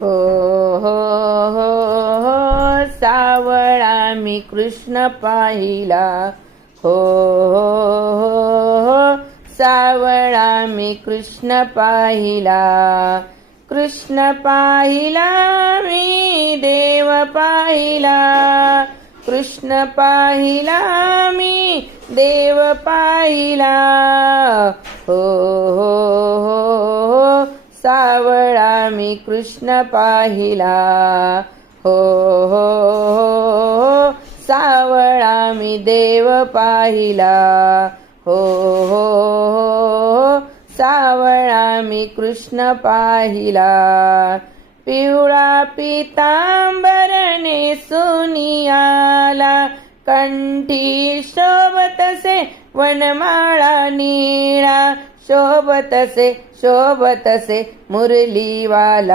हो हो हो हो सावळा मी कृष्ण पाहिला. हो हो हो हो सावळा मी कृष्ण पाहिला. कृष्ण पाहिला मी देव पाहिला. कृष्ण पाहिला मी देव पाहिला. हो हो हो हो सावळा मी कृष्ण पाहिला. हो हो हो सावळा मी देव पाहिला. हो हो हो सावळा मी कृष्ण पाहिला. पिवळा पितांबर नेसूनी आला. कंठी शोभतसे वनमाळा निळा. शोभतसे मुरलीवाला.